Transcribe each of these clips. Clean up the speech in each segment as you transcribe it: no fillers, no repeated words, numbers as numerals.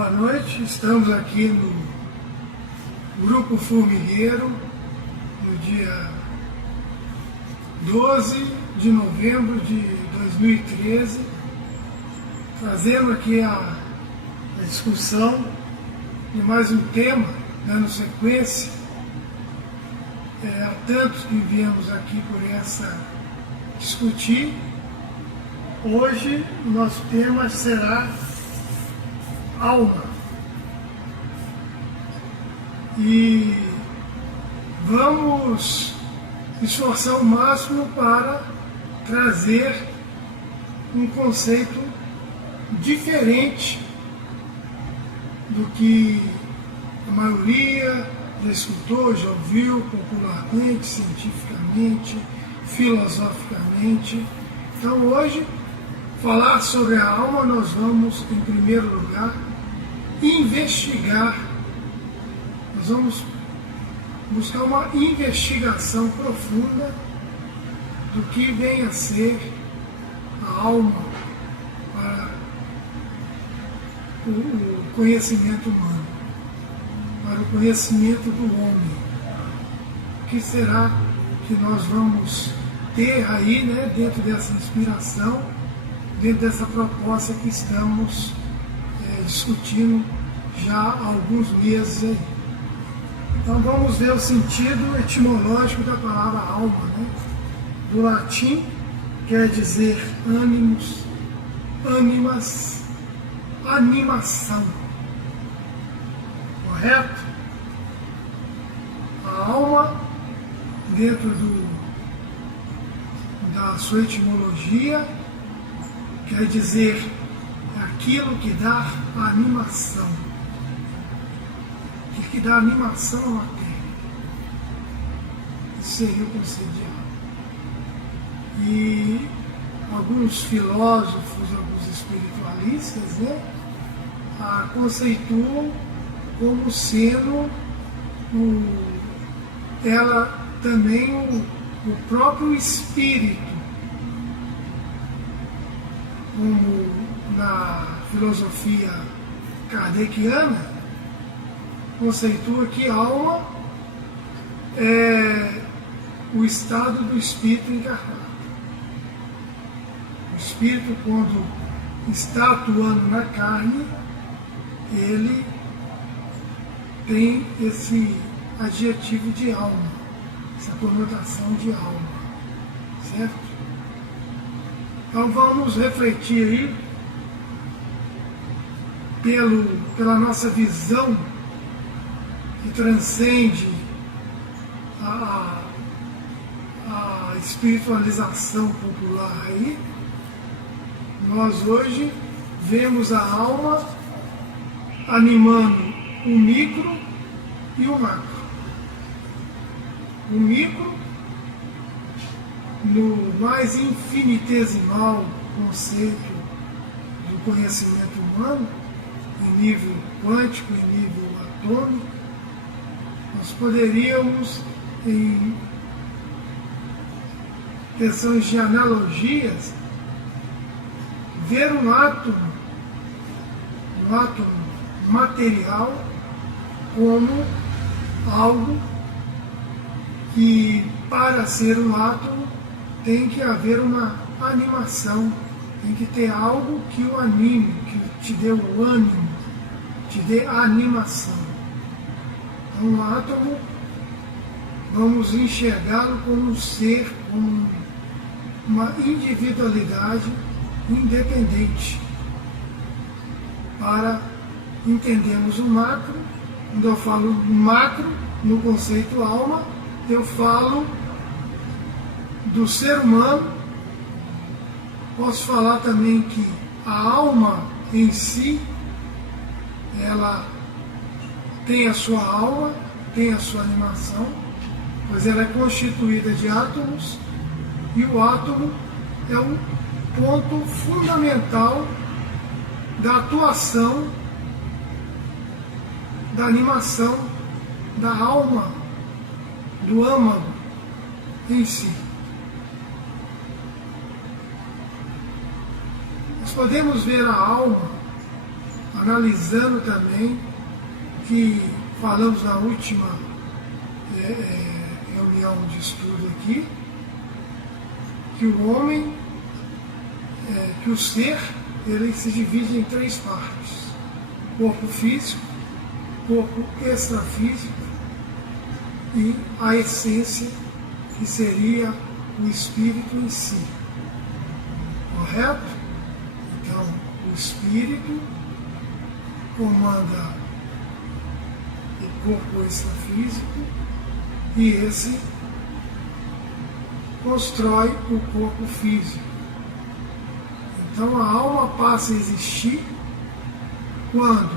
Boa noite, estamos aqui no Grupo Formigueiro, no dia 12 de novembro de 2013, trazendo aqui a discussão de mais um tema, dando sequência a tantos que viemos aqui por essa discutir. Hoje o nosso tema será alma. E vamos esforçar o máximo para trazer um conceito diferente do que a maioria já escutou, já ouviu popularmente, cientificamente, filosoficamente. Então hoje, falar sobre a alma, nós vamos, em primeiro lugar, investigar. Nós vamos buscar uma investigação profunda do que vem a ser a alma para o conhecimento humano, para o conhecimento do homem. O que será que nós vamos ter aí, dentro dessa inspiração, dentro dessa proposta que estamos discutindo já há alguns meses aí. Então vamos ver o sentido etimológico da palavra alma, do latim, quer dizer ânimos, ânimas, animação. Correto? A alma, dentro da sua etimologia, quer dizer aquilo que dá animação, que dá animação à matéria. Isso seria o conceito de alma. E alguns filósofos, alguns espiritualistas, a conceituam como sendo ela também o próprio espírito, como na filosofia kardeciana conceitua que alma é o estado do espírito encarnado. O espírito, quando está atuando na carne, ele tem esse adjetivo de alma, essa conotação de alma, certo? Então vamos refletir aí pela nossa visão que transcende a espiritualização popular aí. Nós hoje vemos a alma animando o micro e o macro. O micro, no mais infinitesimal conceito do conhecimento humano, em nível quântico, em nível atômico, nós poderíamos, em questões de analogias, ver um átomo material, como algo que, para ser um átomo, tem que haver uma animação, tem que ter algo que o anime, que te dê o ânimo, te dê a animação. Então, um átomo, vamos enxergá-lo como um ser, como uma individualidade independente. Para entendermos o macro, quando eu falo macro, no conceito alma, eu falo do ser humano. Posso falar também que a alma em si, ela tem a sua alma, tem a sua animação, pois ela é constituída de átomos, e o átomo é um ponto fundamental da atuação, da animação, da alma, do âmago em si. Nós podemos ver a alma analisando também que falamos na última reunião de estudo aqui, que o homem, que o ser, ele se divide em 3 partes: corpo físico, corpo extrafísico e a essência, que seria o espírito em si. Correto? Então, o espírito comanda o corpo extrafísico e esse constrói o corpo físico. Então, a alma passa a existir quando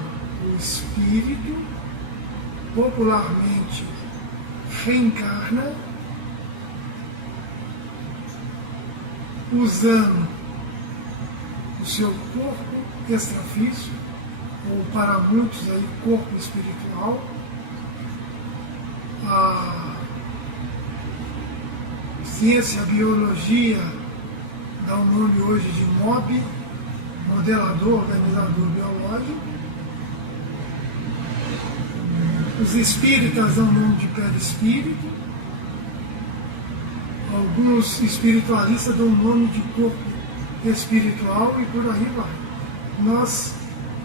o espírito popularmente reencarna, usando o seu corpo extrafísico, ou para muitos aí, corpo espiritual. A ciência, a biologia dá o nome hoje de MOB, modelador, organizador biológico. Os espíritas dão o nome de perispírito. Alguns espiritualistas dão o nome de corpo espiritual e por aí vai. Nós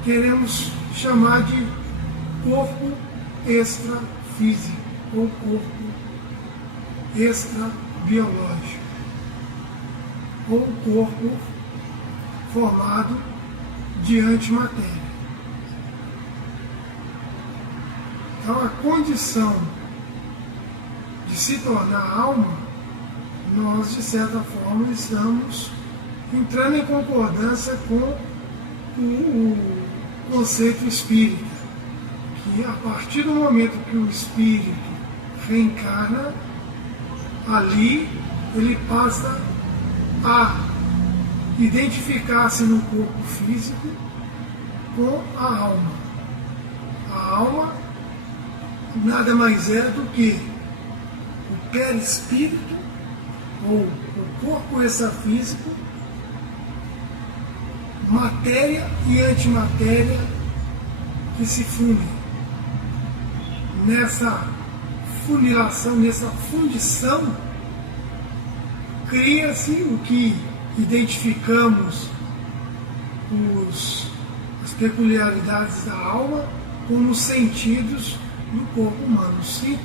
queremos chamar de corpo extrafísico ou corpo extrabiológico, ou corpo formado de antimatéria. Então, a condição de se tornar alma, nós, de certa forma, estamos entrando em concordância com o conceito espírita, que a partir do momento que o espírito reencarna, ali ele passa a identificar-se no corpo físico com a alma. A alma nada mais é do que o perispírito, ou o corpo extrafísico, matéria e antimatéria que se fundem. Nessa funilação, nessa fundição, cria-se o que identificamos as peculiaridades da alma como os sentidos do corpo humano. Os 5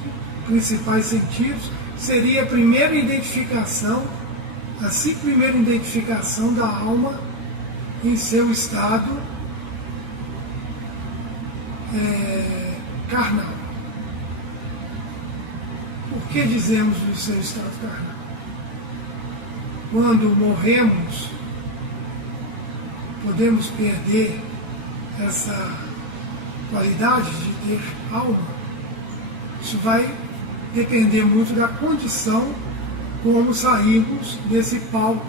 principais sentidos seria a primeira identificação, a primeira identificação da alma em seu estado carnal. Por que dizemos o seu estado carnal? Quando morremos, podemos perder essa qualidade de ter alma. Isso vai depender muito da condição como saímos desse palco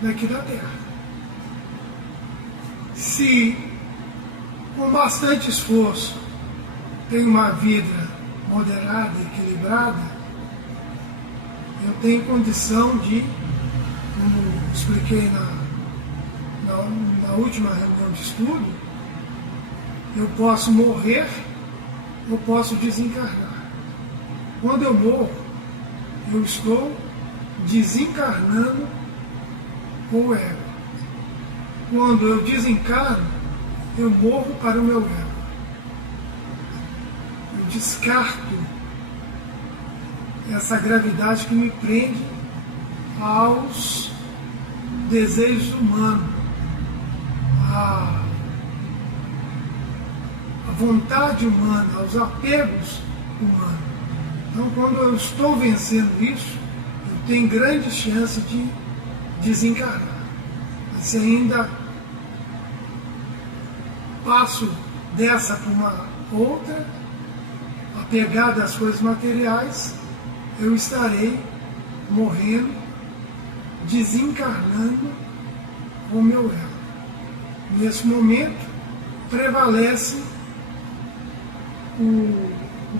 daqui da Terra. Se com bastante esforço tenho uma vida moderada, equilibrada, eu tenho condição de, como expliquei na última reunião de estudo, eu posso morrer, eu posso desencarnar. Quando eu morro, eu estou desencarnando com o ego. Quando eu desencarno, eu morro para o meu ego. Eu descarto essa gravidade que me prende aos desejos humanos, à vontade humana, aos apegos humanos. Então, quando eu estou vencendo isso, eu tenho grande chance de desencarnar. Se ainda passo dessa para uma outra, apegada às coisas materiais, eu estarei morrendo, desencarnando com o meu ego. Nesse momento, prevalece o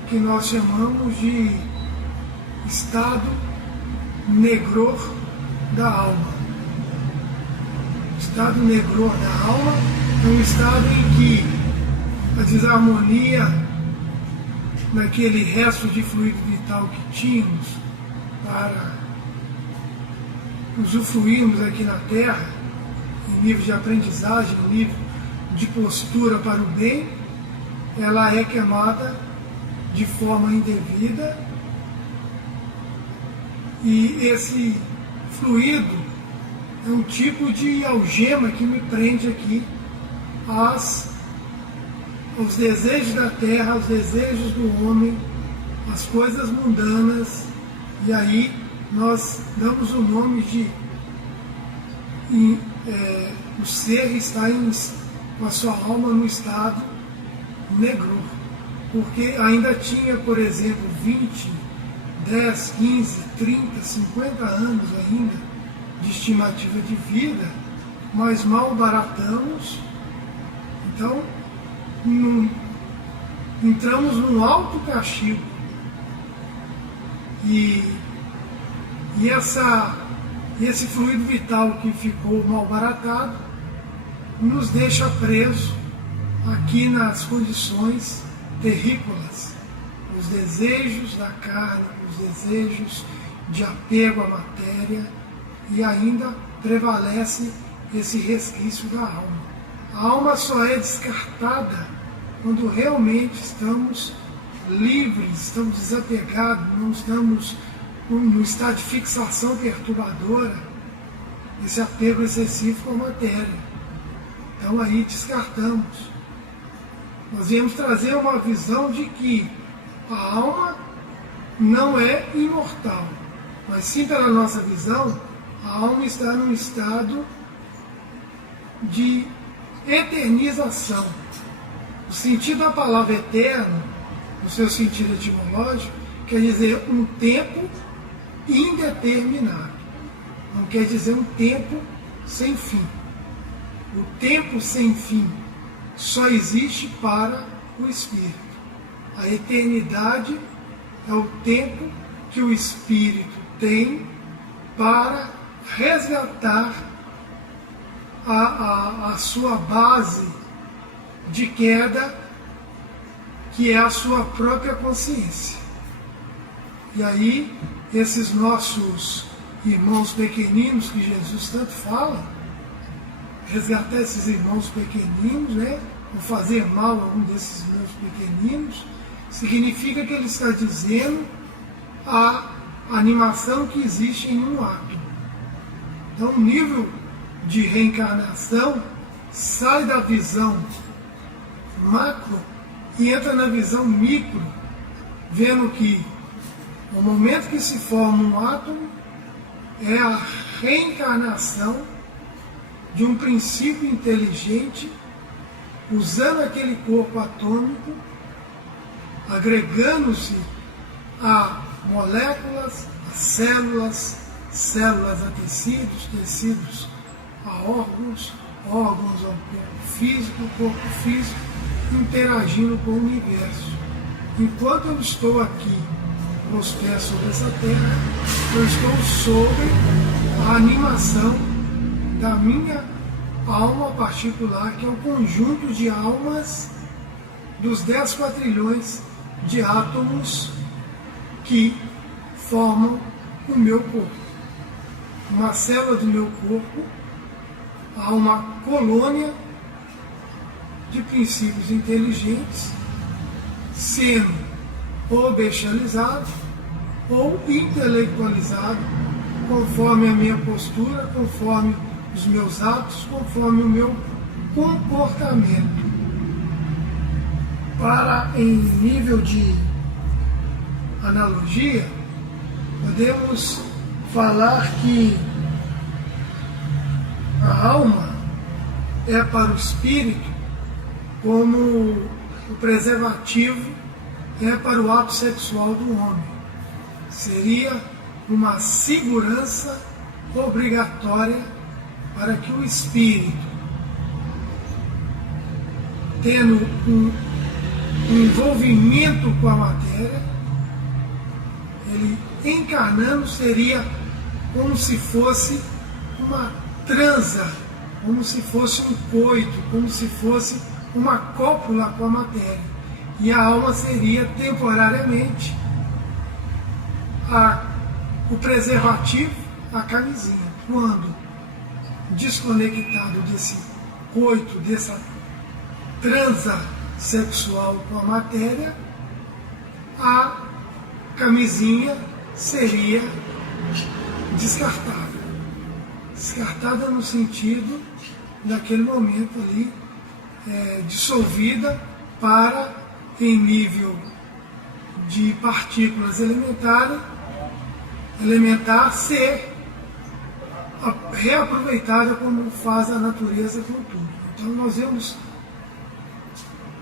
que nós chamamos de estado negror da alma. O estado negror da alma É um estado em que a desarmonia naquele resto de fluido vital que tínhamos para usufruirmos aqui na Terra, em nível de aprendizagem, em nível de postura para o bem, ela é queimada de forma indevida, e esse fluido é um tipo de algema que me prende aqui aos desejos da terra, aos desejos do homem, às coisas mundanas, e aí nós damos o nome de o ser está com a sua alma no estado negro, porque ainda tinha, por exemplo, 20, 10, 15, 30, 50 anos ainda de estimativa de vida, mas mal baratamos, então entramos num alto castigo. E esse fluido vital que ficou mal baratado nos deixa presos aqui nas condições terrícolas, os desejos da carne, os desejos de apego à matéria, e ainda prevalece esse resquício da alma. A alma só é descartada quando realmente estamos livres, estamos desapegados, não estamos no estado de fixação perturbadora, esse apego excessivo com a matéria. Então aí descartamos. Nós viemos trazer uma visão de que a alma não é imortal, mas sim, pela nossa visão, a alma está num estado de eternização. O sentido da palavra eterno, no seu sentido etimológico, quer dizer um tempo indeterminado. Não quer dizer um tempo sem fim. O tempo sem fim só existe para o Espírito. A eternidade é o tempo que o Espírito tem para resgatar a sua base de queda, que é a sua própria consciência. E aí, esses nossos irmãos pequeninos, que Jesus tanto fala, resgatar esses irmãos pequeninos, né? Ou fazer mal a um desses irmãos pequeninos, significa que ele está dizendo a animação que existe em um átomo. Então, o nível de reencarnação sai da visão macro e entra na visão micro, vendo que no momento que se forma um átomo é a reencarnação de um princípio inteligente, usando aquele corpo atômico, agregando-se a moléculas, a células, células a tecidos, tecidos a órgãos, órgãos ao corpo físico, interagindo com o universo. Enquanto eu estou aqui, nos pés sobre essa terra, eu estou sob a animação da minha alma particular, que é o conjunto de almas dos 10 quatrilhões de átomos que formam o meu corpo. Uma célula do meu corpo há uma colônia de princípios inteligentes sendo ou bestializado ou intelectualizado, conforme a minha postura, conforme os meus atos, conforme o meu comportamento. Para, em nível de analogia, podemos falar que a alma é para o espírito como o preservativo é para o ato sexual do homem. Seria uma segurança obrigatória para que o espírito, tendo um envolvimento com a matéria, ele encarnando seria como se fosse uma transa como se fosse um coito, como se fosse uma cópula com a matéria. E a alma seria temporariamente o preservativo, a camisinha. Quando desconectado desse coito, dessa transa sexual com a matéria, a camisinha seria descartada. Descartada no sentido, naquele momento ali, dissolvida para, em nível de partículas elementar, ser reaproveitada como faz a natureza com tudo. Então nós vemos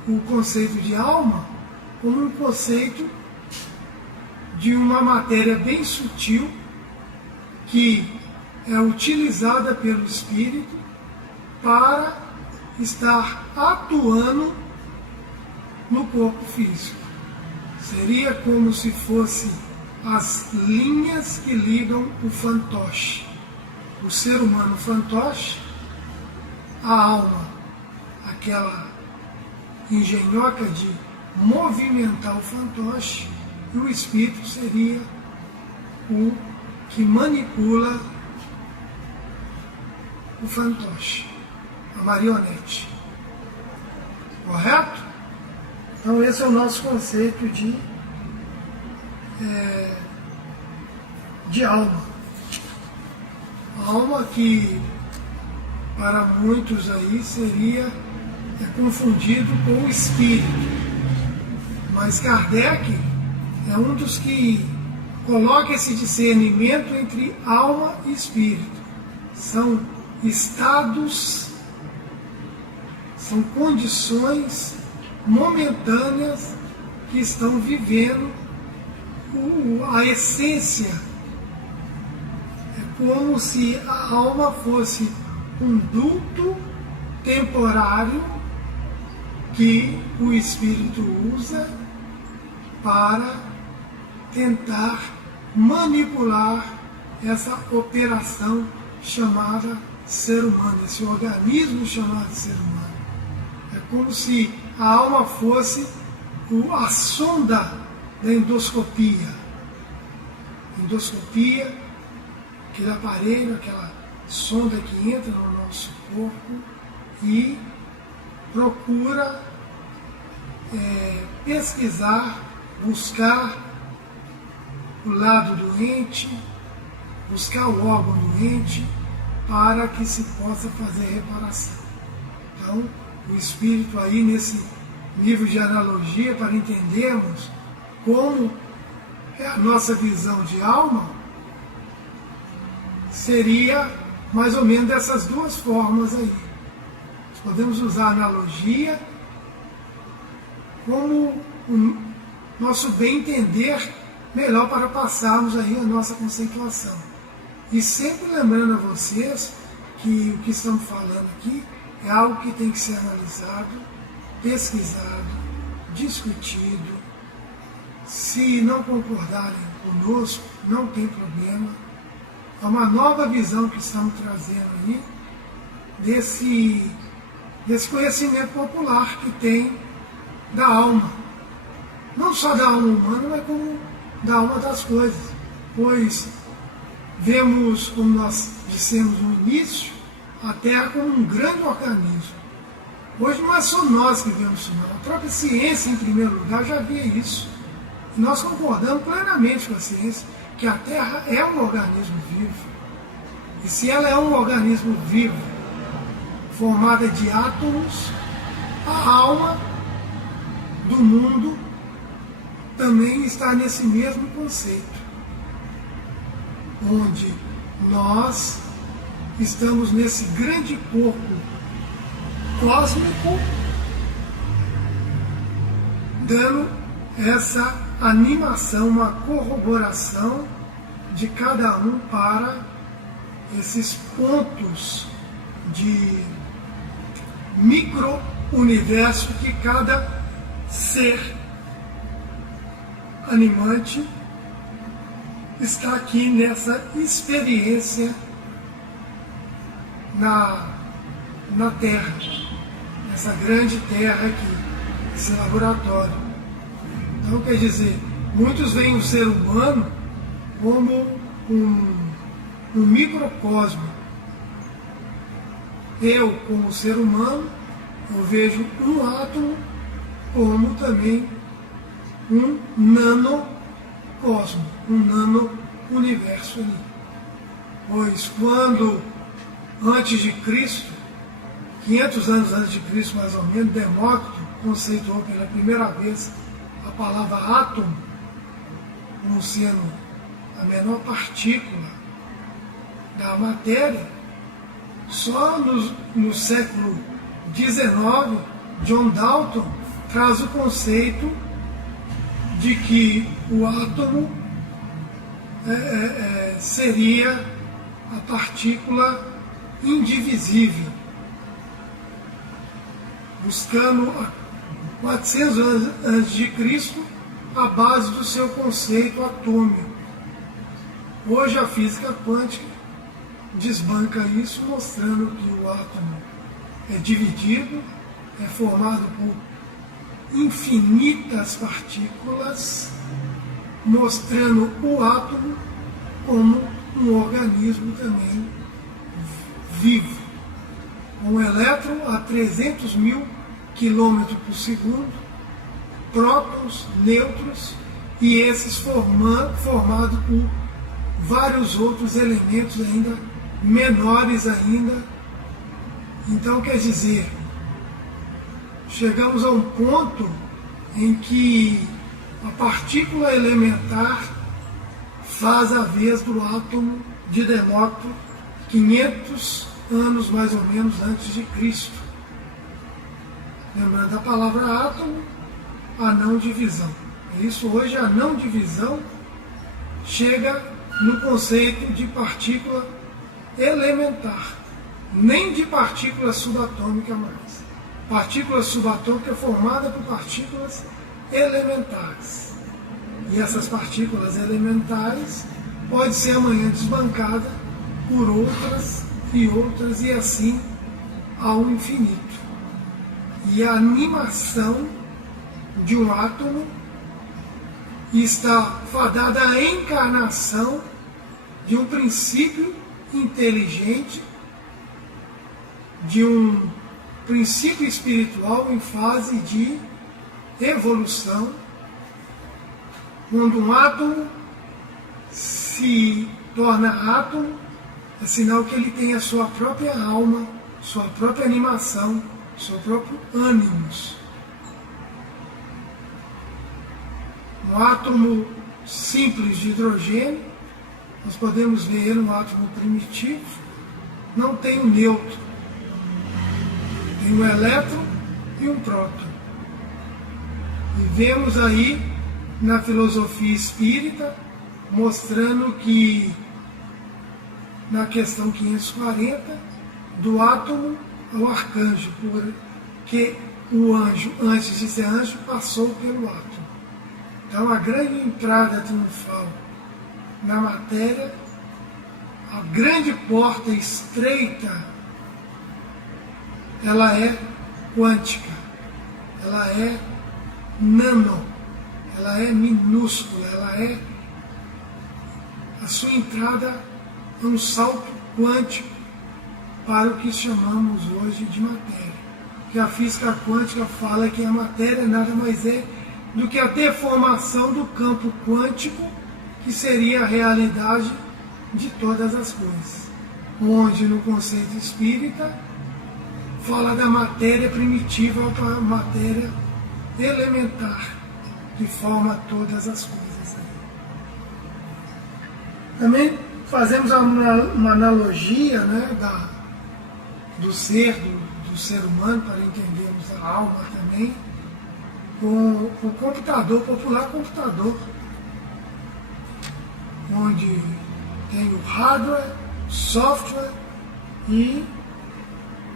o conceito de alma como um conceito de uma matéria bem sutil que é utilizada pelo espírito para estar atuando no corpo físico. Seria como se fosse as linhas que ligam o fantoche. O ser humano fantoche, a alma, aquela engenhoca de movimentar o fantoche, e o espírito seria o que manipula o fantoche, a marionete. Correto? Então esse é o nosso conceito de alma. Alma que para muitos aí seria confundido com o espírito. Mas Kardec é um dos que coloca esse discernimento entre alma e espírito. São estados, são condições momentâneas que estão vivendo a essência. É como se a alma fosse um duto temporário que o espírito usa para tentar manipular essa operação chamada ser humano, esse organismo chamado ser humano. É como se a alma fosse a sonda da endoscopia. Endoscopia, aquele aparelho, aquela sonda que entra no nosso corpo e procura pesquisar, buscar o lado doente, buscar o órgão doente, para que se possa fazer reparação. Então, o espírito aí nesse nível de analogia, para entendermos como é a nossa visão de alma, seria mais ou menos dessas duas formas aí. Nós podemos usar a analogia como o nosso bem entender melhor para passarmos aí a nossa conceituação. E sempre lembrando a vocês que o que estamos falando aqui é algo que tem que ser analisado, pesquisado, discutido. Se não concordarem conosco, não tem problema. É uma nova visão que estamos trazendo aí desse conhecimento popular que tem da alma. Não só da alma humana, mas como da alma das coisas. Pois vemos, como nós dissemos no início, a Terra como um grande organismo. Hoje não é só nós que vemos isso, não. A própria ciência, em primeiro lugar, já via isso. E nós concordamos plenamente com a ciência que a Terra é um organismo vivo. E se ela é um organismo vivo, formada de átomos, a alma do mundo também está nesse mesmo conceito, onde nós estamos nesse grande corpo cósmico, dando essa animação, uma corroboração de cada um para esses pontos de micro-universo que cada ser animante está aqui nessa experiência na na Terra, nessa grande Terra aqui, esse laboratório. Então, quer dizer, muitos veem o ser humano como um microcosmo. Eu, como ser humano, eu vejo um átomo como também um nanocosmo, um nano-universo ali. Pois quando, antes de Cristo, 500 anos antes de Cristo mais ou menos, Demócrito conceituou pela primeira vez a palavra átomo como sendo a menor partícula da matéria. Só no século XIX, John Dalton traz o conceito de que o átomo seria a partícula indivisível, buscando há 400 anos antes de Cristo a base do seu conceito atômico. Hoje a física quântica desbanca isso, mostrando que o átomo é dividido, é formado por infinitas partículas, mostrando o átomo como um organismo também vivo. Um elétron a 300 mil quilômetros por segundo, prótons, nêutrons, e esses formados por vários outros elementos ainda menores ainda. Então, quer dizer, chegamos a um ponto em que a partícula elementar faz a vez do átomo de Demócrito 500 anos mais ou menos antes de Cristo. Lembrando a palavra átomo, a não divisão. Isso hoje, a não divisão chega no conceito de partícula elementar, nem de partícula subatômica mais. Partícula subatômica é formada por partículas elementares. E essas partículas elementares podem ser amanhã desbancadas por outras e outras, e assim ao infinito. E a animação de um átomo está fadada à encarnação de um princípio inteligente, de um princípio espiritual em fase de evolução, quando um átomo se torna átomo, é sinal que ele tem a sua própria alma, sua própria animação, seu próprio ânimos. Um átomo simples de hidrogênio, nós podemos ver ele um átomo primitivo, não tem um nêutron, tem um elétron e um próton. E vemos aí na filosofia espírita, mostrando que na questão 540, do átomo ao arcanjo, porque o anjo, antes de ser anjo, passou pelo átomo. Então a grande entrada triunfal na matéria, a grande porta estreita, ela é quântica, ela é nano, ela é minúscula, ela é a sua entrada é um salto quântico para o que chamamos hoje de matéria. Que a física quântica fala que a matéria nada mais é do que a deformação do campo quântico, que seria a realidade de todas as coisas. Onde no conceito espírita fala da matéria primitiva para a matéria elementar, que forma todas as coisas. Também fazemos uma analogia, né, do ser humano, para entendermos a alma também, com o computador, popular computador, onde tem o hardware, software e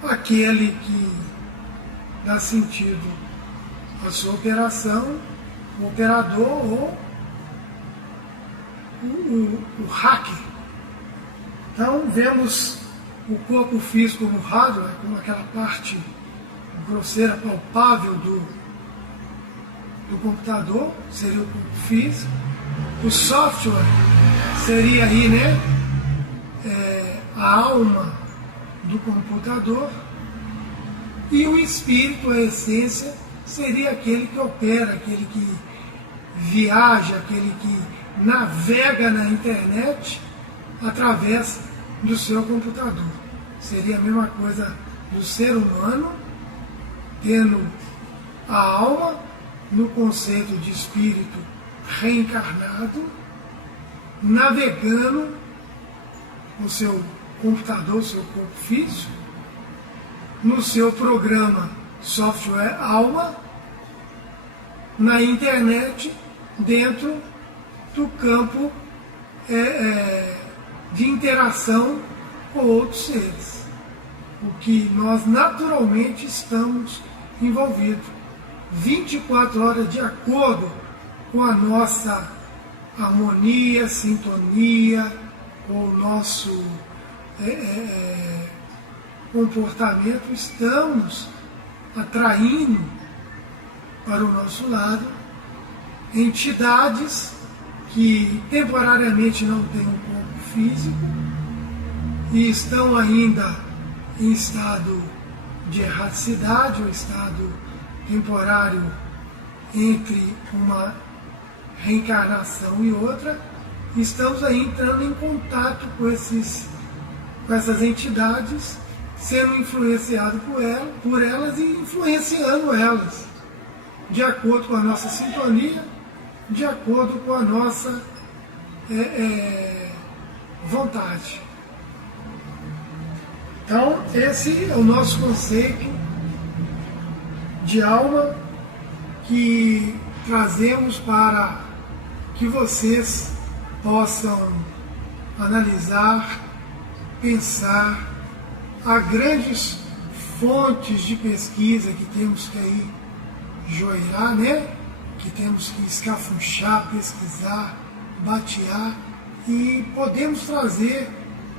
aquele que dá sentido à sua operação, o operador ou o hacker. Então vemos o corpo físico como hardware, como aquela parte grosseira, palpável do computador, seria o corpo físico. O software seria aí, né, a alma do computador. E o espírito, a essência, seria aquele que opera, aquele que viaja, aquele que navega na internet através do seu computador. Seria a mesma coisa do ser humano, tendo a alma no conceito de espírito reencarnado, navegando o seu computador, seu corpo físico, no seu programa software alma, na internet, dentro do campo de interação com outros seres, o que nós naturalmente estamos envolvidos 24 horas de acordo com a nossa harmonia, sintonia, com o nosso comportamento, estamos atraindo para o nosso lado entidades que temporariamente não têm um corpo físico e estão ainda em estado de erraticidade, ou estado temporário entre uma reencarnação e outra. Estamos aí entrando em contato com essas entidades, sendo influenciado por elas e influenciando elas, de acordo com a nossa sintonia, de acordo com a nossa vontade. Então, esse é o nosso conceito de alma que trazemos para que vocês possam analisar, pensar. Há grandes fontes de pesquisa que temos que aí joirar, né? Que temos que escafunchar, pesquisar, batear, e podemos trazer,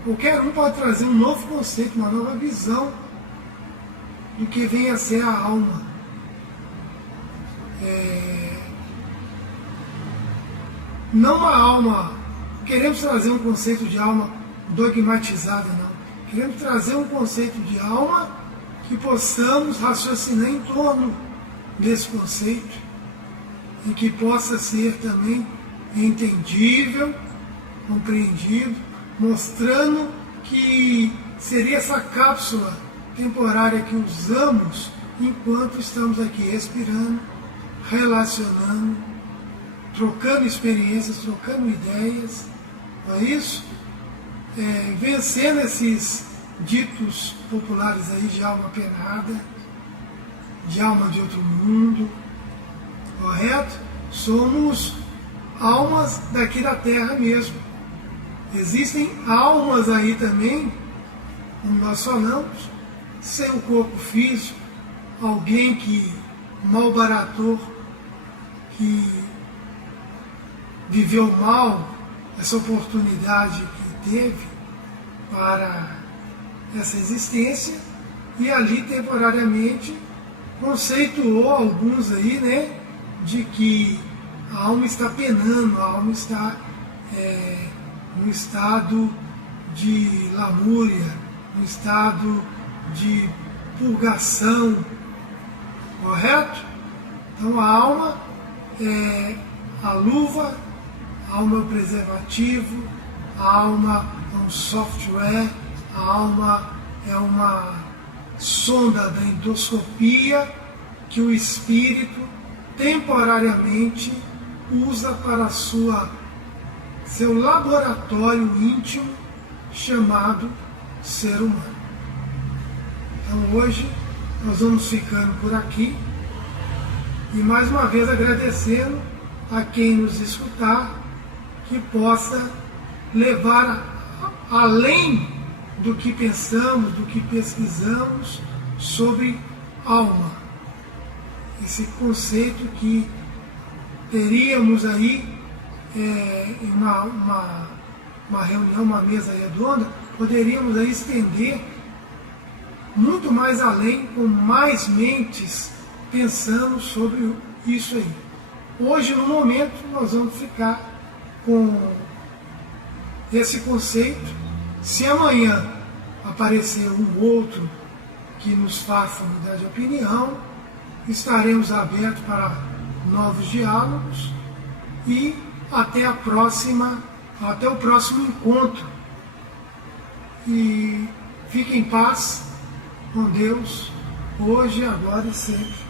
qualquer um pode trazer um novo conceito, uma nova visão do que vem a ser a alma. Não uma alma, queremos trazer um conceito de alma dogmatizada, não. Queremos trazer um conceito de alma que possamos raciocinar em torno desse conceito e que possa ser também entendível, compreendido, mostrando que seria essa cápsula temporária que usamos enquanto estamos aqui respirando, relacionando, trocando experiências, trocando ideias, não é isso? Vencendo esses ditos populares aí de alma penada, de alma de outro mundo, correto? Somos almas daqui da Terra mesmo. Existem almas aí também, como nós falamos, sem o corpo físico, alguém que malbaratou, que viveu mal essa oportunidade que teve para essa existência, e ali temporariamente conceituou alguns aí, né, de que a alma está penando, a alma está no estado de lamúria, no estado de purgação, correto? Então a alma é a luva, a alma é o preservativo, a alma é um software, a alma é uma sonda da endoscopia que o espírito temporariamente usa para seu laboratório íntimo chamado ser humano. Então hoje nós vamos ficando por aqui e mais uma vez agradecendo a quem nos escutar, que possa levar além do que pensamos, do que pesquisamos sobre alma. Esse conceito que teríamos aí em uma reunião, uma mesa redonda, poderíamos aí estender muito mais além, com mais mentes pensando sobre isso aí. Hoje, no momento, nós vamos ficar com esse conceito. Se amanhã aparecer um outro que nos faça mudar de opinião, estaremos abertos para novos diálogos e até o próximo encontro. E fique em paz com Deus, hoje, agora e sempre.